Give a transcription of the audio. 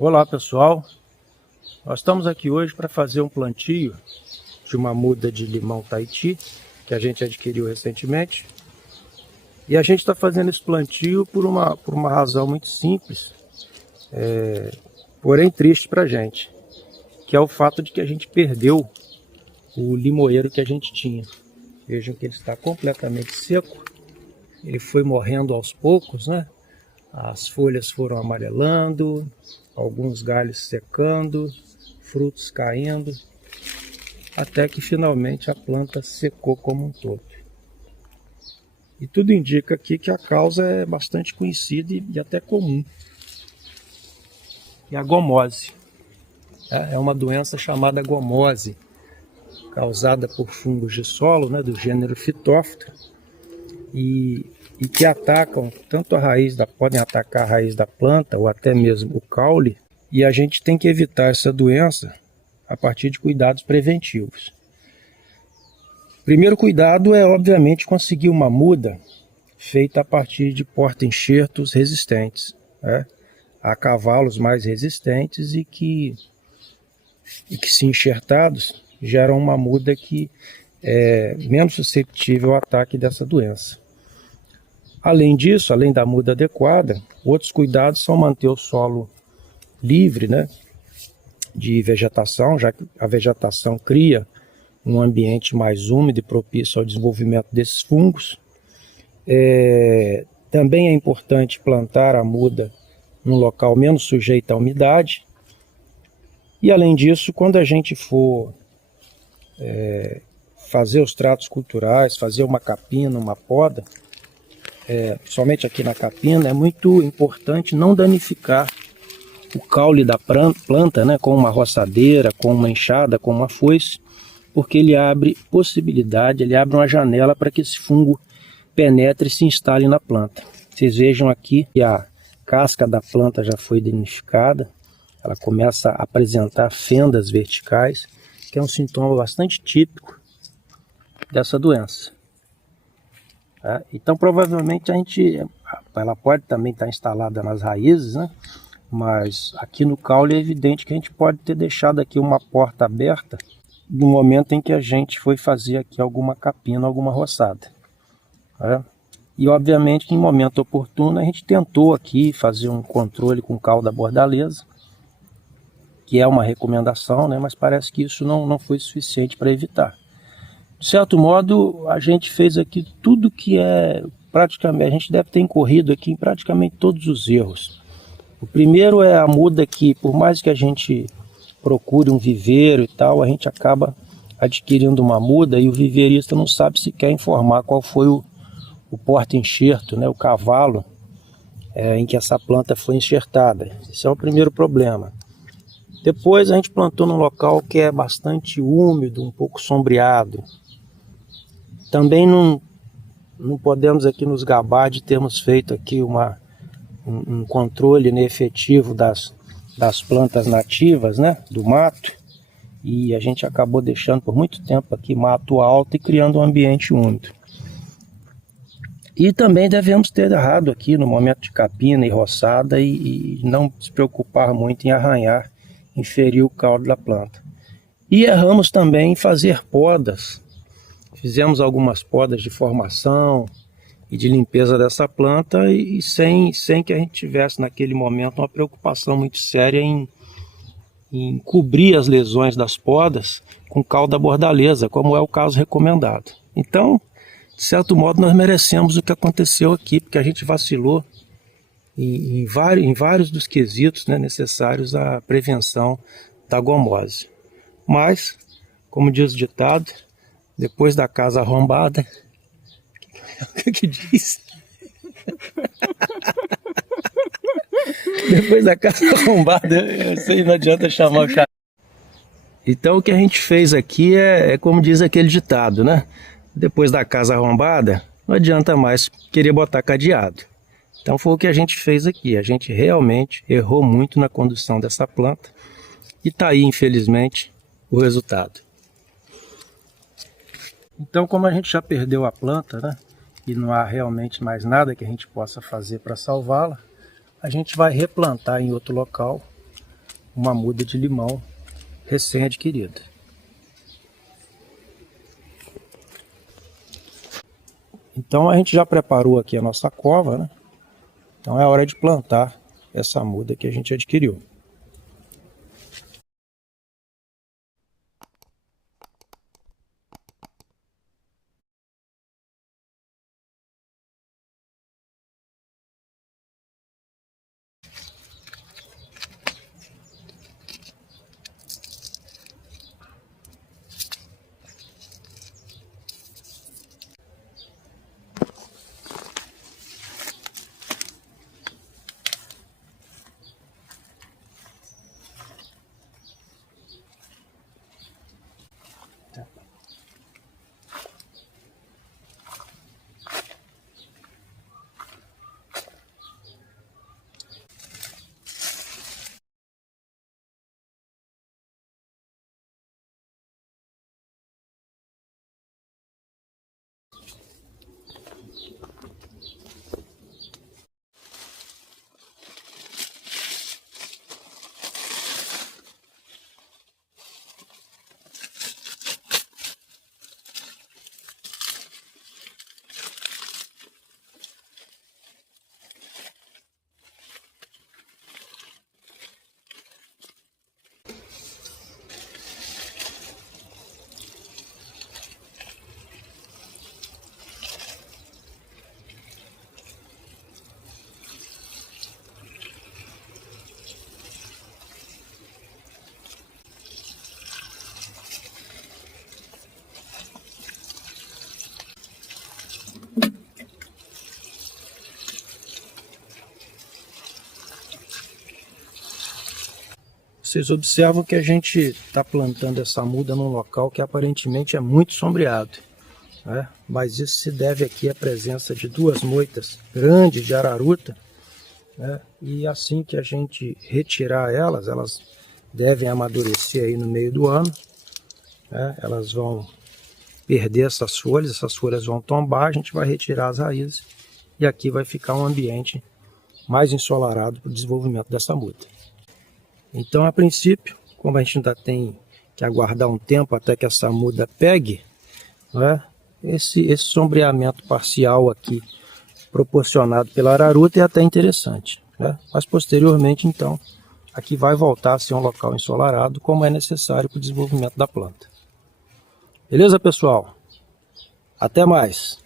Olá pessoal, nós estamos aqui hoje para fazer um plantio de uma muda de limão Tahiti que a gente adquiriu recentemente. E a gente está fazendo esse plantio por uma razão muito simples, porém triste para a gente, que é o fato de que a gente perdeu o limoeiro que a gente tinha. Vejam que ele está completamente seco, ele foi morrendo aos poucos, né? As folhas foram amarelando, alguns galhos secando, frutos caindo, até que finalmente a planta secou como um todo. E tudo indica aqui que a causa é bastante conhecida e até comum. É a gomose. É uma doença chamada gomose, causada por fungos de solo, né, do gênero Phytophthora, e que atacam tanto a raiz, podem atacar a raiz da planta ou até mesmo o caule, e a gente tem que evitar essa doença a partir de cuidados preventivos. O primeiro cuidado é, obviamente, conseguir uma muda feita a partir de porta-enxertos resistentes, né? Há cavalos mais resistentes e que se enxertados geram uma muda que é menos suscetível ao ataque dessa doença. Além disso, além da muda adequada, outros cuidados são manter o solo livre, né, de vegetação, já que a vegetação cria um ambiente mais úmido e propício ao desenvolvimento desses fungos. Também é importante plantar a muda num local menos sujeito à umidade. E além disso, quando a gente for fazer os tratos culturais, fazer uma capina, uma poda, somente aqui na capina, é muito importante não danificar o caule da planta, né, com uma roçadeira, com uma enxada, com uma foice, porque ele abre possibilidade, ele abre uma janela para que esse fungo penetre e se instale na planta. Vocês vejam aqui que a casca da planta já foi danificada, ela começa a apresentar fendas verticais, que é um sintoma bastante típico dessa doença. Tá? Então provavelmente ela pode também estar instalada nas raízes, né? Mas aqui no caule é evidente que a gente pode ter deixado aqui uma porta aberta no momento em que a gente foi fazer aqui alguma capina, alguma roçada. Tá? E obviamente que em momento oportuno a gente tentou aqui fazer um controle com cal da bordaleza, que é uma recomendação, né? Mas parece que isso não foi suficiente para evitar. De certo modo, a gente fez aqui tudo que praticamente, a gente deve ter incorrido aqui em praticamente todos os erros. O primeiro é a muda que, por mais que a gente procure um viveiro e tal, a gente acaba adquirindo uma muda e o viveirista não sabe sequer informar qual foi o porta-enxerto, né, o cavalo em que essa planta foi enxertada. Esse é o primeiro problema. Depois a gente plantou num local que é bastante úmido, um pouco sombreado. Também não podemos aqui nos gabar de termos feito aqui um controle, né, efetivo das plantas nativas, né, do mato, e a gente acabou deixando por muito tempo aqui mato alto e criando um ambiente úmido. E também devemos ter errado aqui no momento de capina e roçada e não se preocupar muito em arranhar, em ferir o caule da planta. E erramos também em fazer podas. Fizemos algumas podas de formação e de limpeza dessa planta e sem que a gente tivesse naquele momento uma preocupação muito séria em cobrir as lesões das podas com cal da bordaleza, como é o caso recomendado. Então, de certo modo, nós merecemos o que aconteceu aqui, porque a gente vacilou em vários dos quesitos, né, necessários à prevenção da gomose. Mas, como diz o ditado, depois da casa arrombada, o que diz? Depois da casa arrombada, eu sei, não adianta chamar o cara. Então o que a gente fez aqui é como diz aquele ditado, né? Depois da casa arrombada, não adianta mais querer botar cadeado. Então foi o que a gente fez aqui. A gente realmente errou muito na condução dessa planta e está aí, infelizmente, o resultado. Então, como a gente já perdeu a planta, né, e não há realmente mais nada que a gente possa fazer para salvá-la, a gente vai replantar em outro local uma muda de limão recém-adquirida. Então a gente já preparou aqui a nossa cova, né? Então é hora de plantar essa muda que a gente adquiriu. Vocês observam que a gente está plantando essa muda num local que aparentemente é muito sombreado, né? Mas isso se deve aqui à presença de duas moitas grandes de araruta, né? E assim que a gente retirar elas devem amadurecer aí no meio do ano, né? Elas vão perder essas folhas vão tombar, a gente vai retirar as raízes e aqui vai ficar um ambiente mais ensolarado para o desenvolvimento dessa muda. Então, a princípio, como a gente ainda tem que aguardar um tempo até que essa muda pegue, né, esse sombreamento parcial aqui proporcionado pela araruta é até interessante, né? Mas posteriormente, então, aqui vai voltar a ser um local ensolarado, como é necessário para o desenvolvimento da planta. Beleza, pessoal? Até mais!